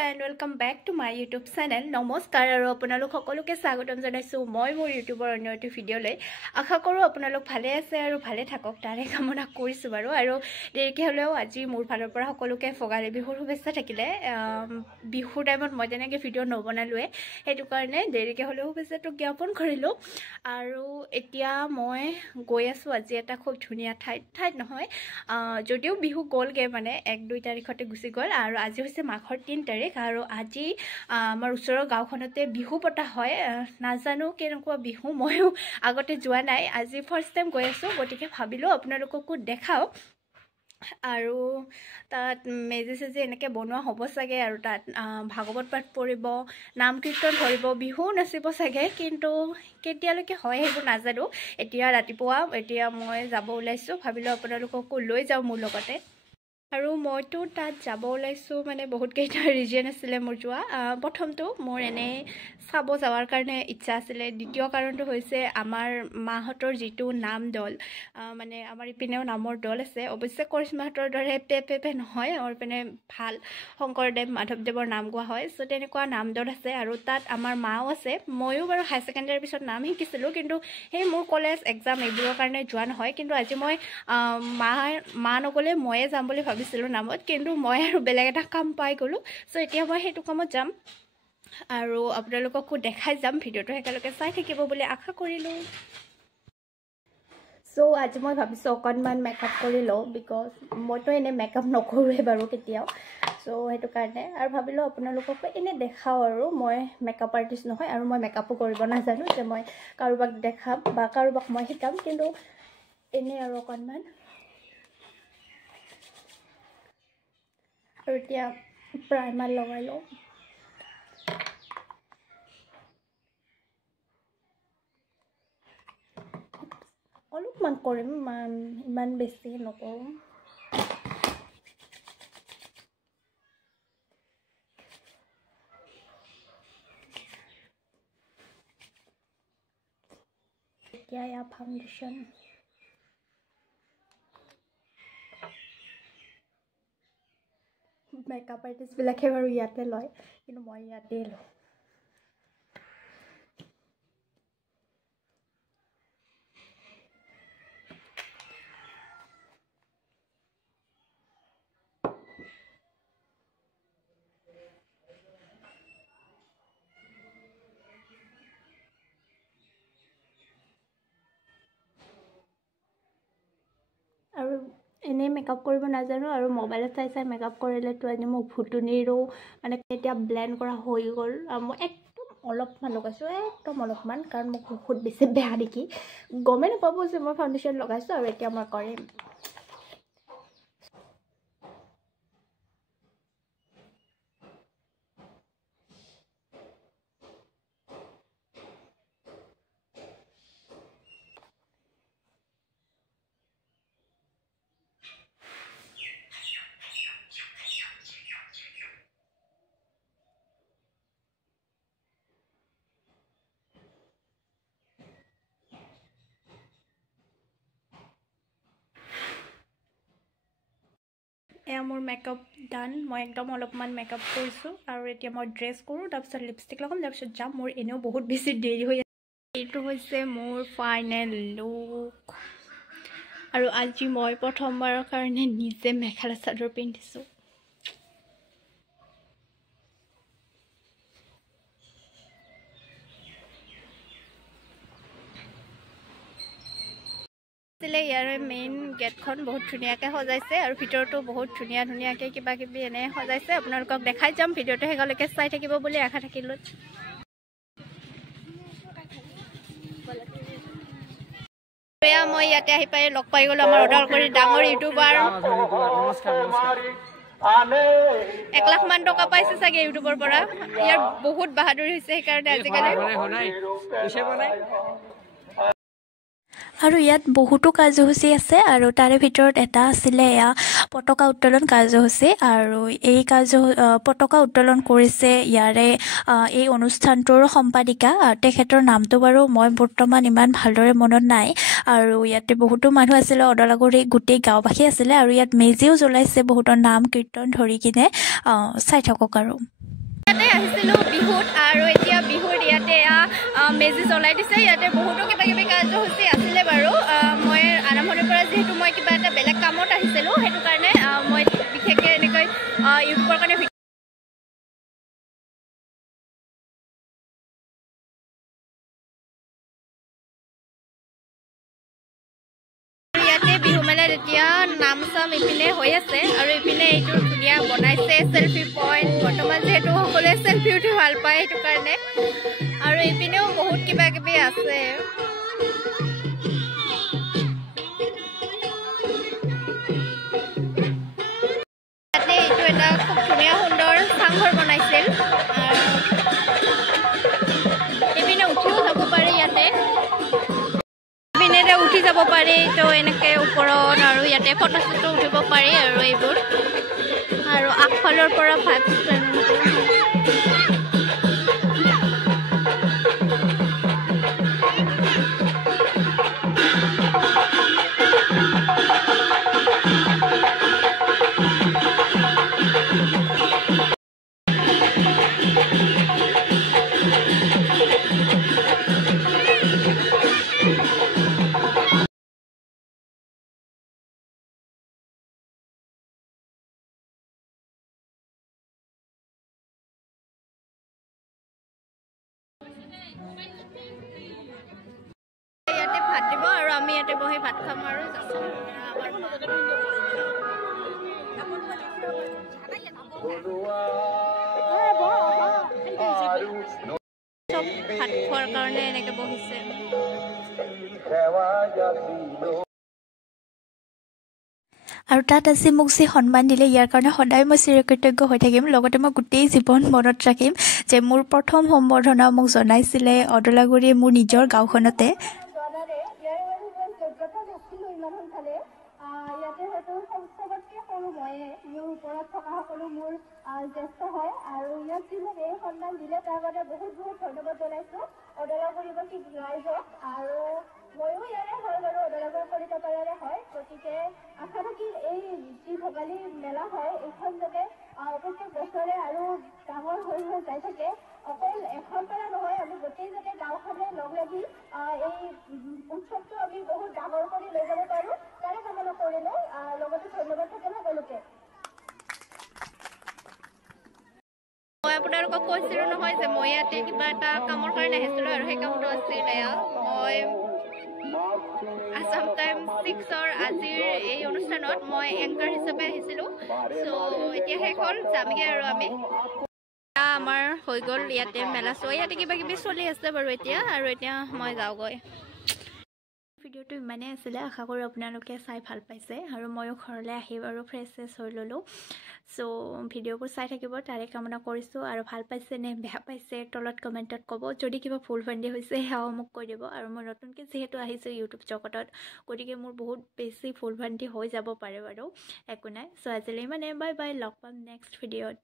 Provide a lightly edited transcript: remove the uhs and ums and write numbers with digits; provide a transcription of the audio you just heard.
and welcome back to my YouTube channel. নমস্কাৰ আৰু আপোনালোক সকলোকে স্বাগতম জনাইছো মই মোৰ ইউটিউবৰ অন্য এটা ভিডিঅ'লৈ আশা কৰোঁ আপোনালোক ভালে আছে আৰু ভালে থাকক তাৰে কামনা কৰিছো বাৰু আৰু দেৰিকে হলেও আজি মোৰ ফালৰ পৰা সকলোকে ভোগালী বিহুৰ শুভেচ্ছা থাকিলে বিহুৰ টাইমত মই তেনেকৈ ভিডিঅ' নবনালোৱে সেইটো কাৰণে দেৰিকে হলেও শুভেচ্ছাটো জ্ঞাপন কৰিলো আৰু এতিয়া মই গৈ আছো আজি এটা খুব ধুনীয়া ঠাইত নহয় যদিও বিহু গ'লগে মানে 1-2 তাৰিখতে গুচি গ'ল আৰু আজি হৈছে মাঘৰ 3 তাৰিখ আৰু আজি আমাৰ ওচৰৰ গাঁওখনতে বিহু পতা হয় নাজানো কেনেকুৱা বিহু ময়ো আগতে যোৱা নাই আজি ফাৰ্ষ্ট টাইম গৈ আছো গতিকে ভাবিলো আপোনালোককো দেখাও আৰু তাত মেজি সেজি এনেকৈ বনোৱা হ'ব চাগে আৰু তাত ভাগৱত পাঠ পঢ়িব নাম কীৰ্তন ধৰিব বিহু নাচিব চাগে কিন্তু কেতিয়ালৈকে হয় সেইবোৰ নাজানো এতিয়া ৰাতিপুৱা এতিয়া মই যাব ওলাইছোঁ ভাবিলোঁ আপোনালোককো লৈ যাওঁ মোৰ লগতে আৰু মইতো তাত যাব ওলাইছোঁ মানে বহুত কেইটা ৰিজন আছিলে মোৰ যোৱা প্ৰথমটো মোৰ এনে চাব যাৱাৰ কাৰণে ইচ্ছা আছিলে দ্বিতীয় কাৰণটো হৈছে আমাৰ মাহঁতৰ যিটো নাম দল মানে আমাৰ ইপিনেও নামৰ দল আছে অৱশ্যে কৰিশ্মাহঁতৰ দৰে পে নহয় আমাৰ পিনে ভাল শংকৰদেৱ মাধৱদেৱৰ নাম গোৱা হয় চ' তেনেকুৱা নাম দল আছে আৰু তাত আমাৰ মাও আছে ময়ো বাৰু হাই ছেকেণ্ডাৰীৰ পিছত নাম শিকিছিলোঁ কিন্তু সেই মোৰ কলেজ এক্সাম এইবোৰৰ কাৰণে যোৱা নহয় কিন্তু আজি মই মা নগ'লে ময়ে যাম বুলি ভাবিছিলোঁ নামত কিন্তু মই আৰু বেলেগ এটা কাম পাই গ'লোঁ চ' এতিয়া মই সেইটো কামত যাম আৰু আপোনালোককো দেখাই যাম ভিডিঅ'টো একেলগে চাই থাকিব বুলি আশা কৰিলোঁ চ' আজি মই ভাবিছোঁ অকণমান মেকআপ কৰি লওঁ বিকজ মইতো এনেই মেকআপ নকৰোঁৱে বাৰু কেতিয়াও চ' সেইটো কাৰণে আৰু ভাবিলোঁ আপোনালোককো এনেই দেখাওঁ আৰু মই মেকআপ আৰ্টিষ্ট নহয় আৰু মই মেকআপো কৰিব নাজানো যে মই কাৰোবাক দেখাম বা কাৰোবাক মই শিকাম কিন্তু এনেই আৰু অকণমান আৰু এতিয়া প্ৰাইমাৰ লগাই লওঁ অলপমান কৰিম ইমান বেছি নকৰোঁ এতিয়া ইয়াৰ ফাউণ্ডেশ্যন মেকআপ আৰ্টিষ্টবিলাকে বাৰু ইয়াতে লয় কিন্তু মই ইয়াতেই লওঁ আৰু এনেই মেকআপ কৰিব নাজানো আৰু মোবাইলত চাই মেকআপ কৰিলেতো এনে মোক ফুটুনিৰো মানে এতিয়া ব্লেণ্ড কৰা হৈ গ'ল মই একদম অলপমান লগাইছোঁ একদম অলপমান কাৰণ মোক বহুত বেছি বেয়া দেখি গমেই নাপাব যে মই ফাউণ্ডেশ্যন লগাইছোঁ আৰু এতিয়া মই কৰিম এয়া মোৰ মেকআপ ডান মই একদম অলপমান মেকআপ কৰিছোঁ আৰু এতিয়া মই ড্ৰেছ কৰোঁ তাৰপিছত লিপষ্টিক লগাম তাৰপিছত যাম মোৰ এনেও বহুত বেছি দেৰি হৈ আছে এইটো হৈছে মোৰ ফাইনেল লুক আৰু আজি মই প্ৰথমবাৰৰ কাৰণে নিজে মেখেলা চাদৰ পিন্ধিছোঁ ইয়াৰে মেইন গেটখন বহুত ধুনীয়াকৈ সজাইছে আৰু ভিতৰতো বহুত ধুনীয়াকৈ কিবা কিবি এনে সজাইছে আপোনালোকক দেখাই যাম ভিডিঅ'টো শেষলৈকে চাই থাকিব বুলি আশা থাকিলোঁ এয়া মই ইয়াতে আহি পাই লগ পাই গ'লোঁ আমাৰ ওদালগুৰি ডাঙৰ ইউটিউবাৰ 1 লাখ মান টকা পাইছে চাগে ইউটিউবৰ পৰা ইয়াৰ বহুত বাহাদুৰি হৈছে সেইকাৰণে আজিকালি আৰু ইয়াত বহুতো কাৰ্যসূচী আছে আৰু তাৰে ভিতৰত এটা আছিলে এয়া পতাকা উত্তোলন কাৰ্যসূচী আৰু এই পতাকা উত্তোলন কৰিছে ইয়াৰে এই অনুষ্ঠানটোৰ সম্পাদিকা তেখেতৰ নামটো বাৰু মই বৰ্তমান ইমান ভালদৰে মনত নাই আৰু ইয়াতে বহুতো মানুহ আছিলে অদলাগুৰি গোটেই গাঁওবাসী আছিলে আৰু ইয়াত মেজিও জ্বলাইছে বহুতৰ নাম কীৰ্তন ধৰি কিনে চাই থাকক আৰু ইয়াতে আহিছিলোঁ বিহুত আৰু এতিয়া বিহুৰ ইয়াতে মেজি জ্বলাই দিছে ইয়াতে বহুতো কিবা কিবি কাৰ্যসূচী আছিলে বাৰু মই আৰম্ভণিৰ পৰা যিহেতু মই কিবা এটা বেলেগ কামত আহিছিলোঁ সেইটো কাৰণে মই বিশেষকৈ এনেকৈ ইউটিউবৰ কাৰণে ইয়াতে বিহু মেলাত এতিয়া নাম চাম ইপিনে হৈ আছে আৰু ইপিনে এইটো ধুনীয়া বনাইছে চেলফি পইণ্ট বৰ্তমান যিহেতু সকলোৱে চেলফি উঠি ভাল পায় সেইটো কাৰণে আৰু ইপিনেও বহুত কিবা কিবি আছে ইয়াতে এইটো এটা খুব ধুনীয়া সুন্দৰ চাংঘৰ বনাইছিল ইপিনে উঠিও যাব পাৰে ইয়াতে উঠি যাব পাৰি তো এনেকৈ ওপৰত আৰু ইয়াতে ফটো চটো উঠিব পাৰি আৰু এইবোৰ আৰু আগফালৰ পৰা ইয়াতে ভাত দিব আৰু আমি ইয়াতে বহি ভাত খাম আৰু চব ভাত খোৱাৰ কাৰণে এনেকে বহিছে আৰু তাত আজি মোক যি সন্মান দিলে ইয়াৰ কাৰণে সদায় মই চিৰকৃতজ্ঞ হৈ থাকিম লগতে মই গোটেই জীৱন মনত ৰাখিম যে মোৰ প্ৰথম সম্বৰ্ধনা মোক জনাইছিলে অদলাগুৰি মোৰ নিজৰ গাঁওখনতে ইয়াতে হয়তো চবতকৈ সৰু ময়ে মোৰ ওপৰত থকা সকলো মোৰ জ্যেষ্ঠ হয় আৰু ইয়াত যি মোক এই সন্মান দিলে তাৰ বাবে বহুত বহুত ধন্যবাদ জনাইছোঁ অদলাগুৰিবাসী ৰাইজক আৰু ময়ো ইয়াৰে হয় বাৰু অদলাগুৰি কলিতাপাৰাৰে হয় গতিকে আশা থাকিল এই যি ভোগালী মেলা হয় এইখন যাতে প্ৰত্যেক বছৰে আৰু ডাঙৰ হৈ যাই থাকে অকল এখন পাৰা নহয় আমি গোটেই যাতে গাঁওখনে লগ লাগি এই উৎসৱটো আমি বহুত ডাঙৰ কৰি লৈ যাব পাৰোঁ তাৰে কামনা কৰিলোঁ লগতে ধন্যবাদ থাকিল সকলোকে মই আপোনালোকক কৈছিলোঁ নহয় যে মই ইয়াতে কিবা এটা কামৰ কাৰণে আহিছিলোঁ আৰু সেই কামটো আছিলে মই আছাম টাইমছ 6ৰ আজিৰ এই অনুষ্ঠানত মই এংকাৰ হিচাপে আহিছিলোঁ চ' এতিয়া শেষ হ'ল যামগৈ আৰু আমি আমাৰ হৈ গ'ল ইয়াতে মেলা চ' ইয়াতে কিবা কিবি চলি আছে বাৰু এতিয়া আৰু এতিয়া মই যাওঁগৈ ভিডিঅ'টো ইমানেই আছিলে আশা কৰোঁ আপোনালোকে চাই ভাল পাইছে আৰু ময়ো ঘৰলৈ আহি বাৰু ফ্ৰেছ হৈ ল'লোঁ চ' ভিডিঅ'বোৰ চাই থাকিব তাৰে কামনা কৰিছোঁ আৰু ভাল পাইছে নে বেয়া পাইছে তলত কমেণ্টত ক'ব যদি কিবা ভুল ভ্ৰান্তি হৈছে সেয়াও মোক কৈ দিব আৰু মই নতুনকৈ যিহেতু আহিছোঁ ইউটিউব জগতত গতিকে মোৰ বহুত বেছি ভুল ভ্ৰান্তি হৈ যাব পাৰে বাৰু একো নাই চ' আজিলৈ ইমানে বাই বাই লগ পাম নেক্সট ভিডিঅ'ত